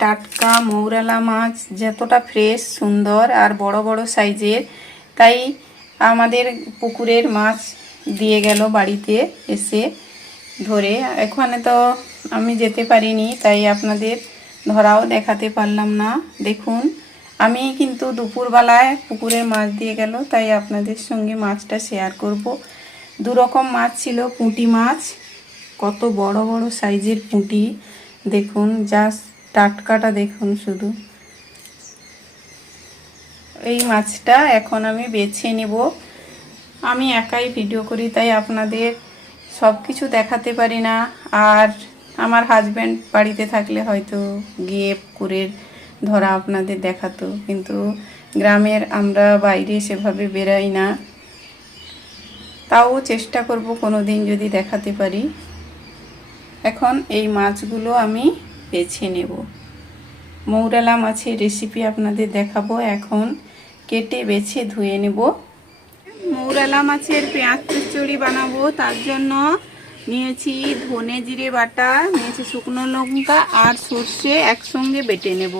টাটকা মৌরালা মাছ যতটা ফ্রেশ সুন্দর আর বড় বড় সাইজের, তাই আমাদের পুকুরের মাছ দিয়ে গেল বাড়িতে এসে ধরে। এখানে তো আমি যেতে পারিনি, তাই আপনাদের ধরাও দেখাতে পারলাম না। দেখুন, আমি কিন্তু দুপুরবেলায় পুকুরের মাছ দিয়ে গেল, তাই আপনাদের সঙ্গে মাছটা শেয়ার করব। দু রকম মাছ ছিল। পুঁটি মাছ, কত বড় বড় সাইজের পুঁটি, দেখুন জাস্ট টাটকাটা দেখুন শুধু। এই মাছটা এখন আমি বেছে নেব। আমি একাই ভিডিও করি, তাই আপনাদের সব কিছু দেখাতে পারি না। আর আমার হাজব্যান্ড বাড়িতে থাকলে হয়তো গিয়ে পুকুরের ধরা আপনাদের দেখাতো, কিন্তু গ্রামের আমরা বাইরে সেভাবে বেরাই না। তাও চেষ্টা করব কোনো দিন যদি দেখাতে পারি। এখন এই মাছগুলো আমি বেছে নেব। মৌরালা মাছের রেসিপি আপনাদের দেখাবো। এখন কেটে বেছে ধুয়ে নেব। মৌরালা মাছের পেঁয়াজ চচ্চড়ি বানাবো, তার জন্য নিয়েছি ধনে জিরে বাটা, নিয়েছি শুকনো লঙ্কা আর সর্ষে একসঙ্গে বেটে নেব।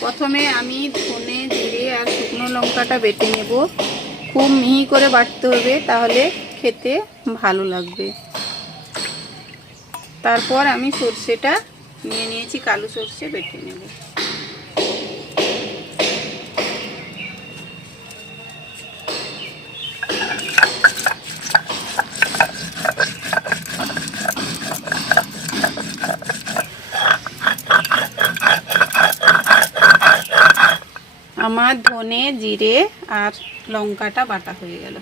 প্রথমে আমি ধনে জিরে আর শুকনো লঙ্কাটা বেটে নেব। খুব মিহি করে বাটতে হবে, তাহলে খেতে ভালো লাগবে। তারপর আমি সর্ষেটা নিয়ে নিয়েছি, কালো সর্ষে বেটে নেব। আমার ধনে জিরে আর লঙ্কাটা বাটা হয়ে গেল।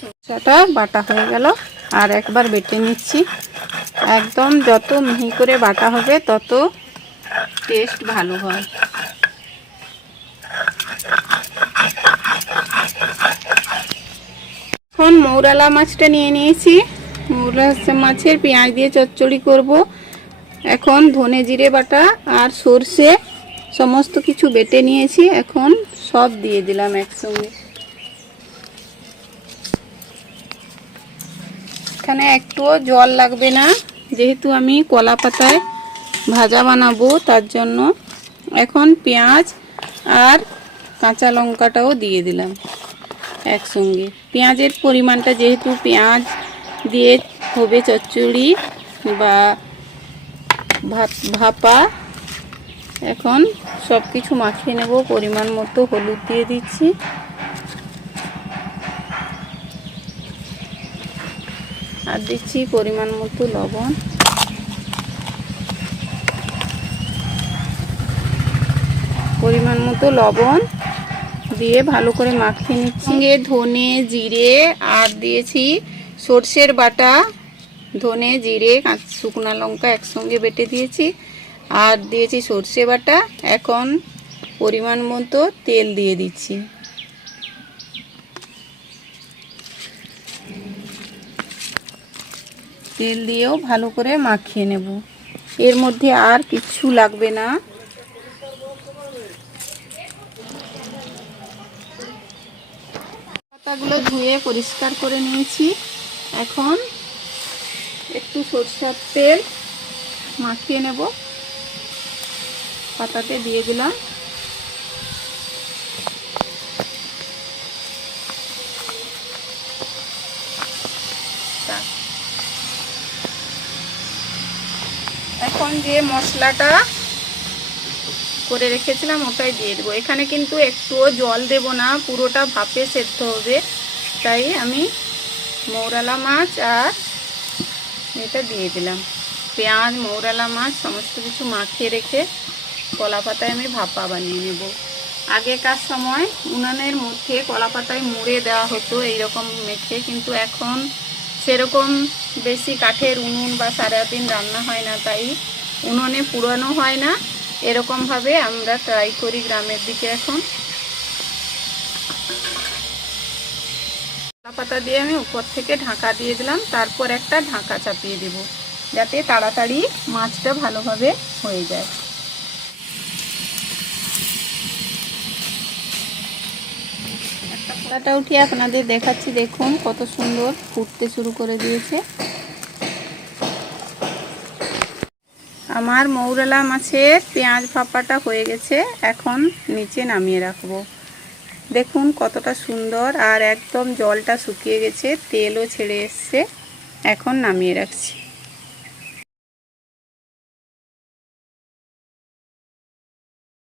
সরষেটা বাটা হয়ে গেল, আর একবার বেটে নিচ্ছি। একদম যত মিহি করে বাটা হবে তত টেস্ট ভালো হয়। এখন মৌরালা মাছটা নিয়ে নিয়েছি। মৌরালা মাছের পেঁয়াজ দিয়ে চচ্চড়ি করব। এখন ধনে জিরে বাটা আর সর্ষে সমস্ত কিছু বেটে নিয়েছি, এখন সব দিয়ে দিলাম একসঙ্গে। এখানে একটুও জল লাগবে না, যেহেতু আমি কলা পাতায় ভাজা বানাবো, তার জন্য। এখন পেঁয়াজ আর কাঁচা লঙ্কাটাও দিয়ে দিলাম একসঙ্গে। পেঁয়াজের পরিমাণটা, যেহেতু পেঁয়াজ দিয়ে হবে চচ্চড়ি বা ভাপা, এখন সব কিছু মাখিয়ে নেব। পরিমাণ মতো হলুদ দিয়ে দিচ্ছি, আর দিচ্ছি পরিমাণ মতো লবণ। পরিমাণ মতো লবণ দিয়ে ভালো করে মাখিয়ে নিচ্ছি। সঙ্গে ধনে জিরে আর দিয়েছি সর্ষের বাটা, ধনে জিরে শুকনো লঙ্কা একসঙ্গে বেটে দিয়েছি, আর দিয়েছি সর্ষে বাটা। এখন পরিমাণ মতো তেল দিয়ে দিচ্ছি। তেল দিয়েও ভালো করে মাখিয়ে নেব। এর মধ্যে আর কিছু লাগবে না। পাতাগুলো ধুয়ে পরিষ্কার করে নিয়েছি। এখন একটু সরষের তেল মাখিয়ে নেব, পাতাতে দিয়ে দিলাম। এখন যে মশলাটা করে রেখেছিলাম ওটাই দিয়ে দেবো। এখানে কিন্তু একটুও জল দেব না, পুরোটা ভাপে সেদ্ধ হবে, তাই আমি মৌরালা মাছ আর এটা দিয়ে দিলাম। পেঁয়াজ, মৌরালা মাছ সমস্ত কিছু মাখিয়ে রেখে কলা পাতায় আমি ভাপা বানিয়ে নেব। আগেকার সময় উনানের মধ্যে কলা পাতায় মুড়ে দেওয়া হতো এইরকম মেখে, কিন্তু এখন সেরকম বেশি কাঠের উনুন বা সারাদিন রান্না হয় না, তাই উনুনে পুরানো হয় না। এরকমভাবে আমরা ট্রাই করি গ্রামের দিকে। এখন কলা পাতা দিয়ে আমি উপর থেকে ঢাকা দিয়ে দিলাম, তারপর একটা ঢাকা চাপিয়ে দেব, যাতে তাড়াতাড়ি মাছটা ভালোভাবে হয়ে যায়। মশলাটা উঠিয়ে আপনাদের দেখাচ্ছি, দেখুন কত সুন্দর ফুটতে শুরু করে দিয়েছে। আমার মৌরলা মাছের পেঁয়াজ ভাপাটা হয়ে গেছে, এখন নিচে নামিয়ে রাখবো। দেখুন কতটা সুন্দর, আর একদম জলটা শুকিয়ে গেছে, তেলও ছেড়ে এসছে। এখন নামিয়ে রাখছি।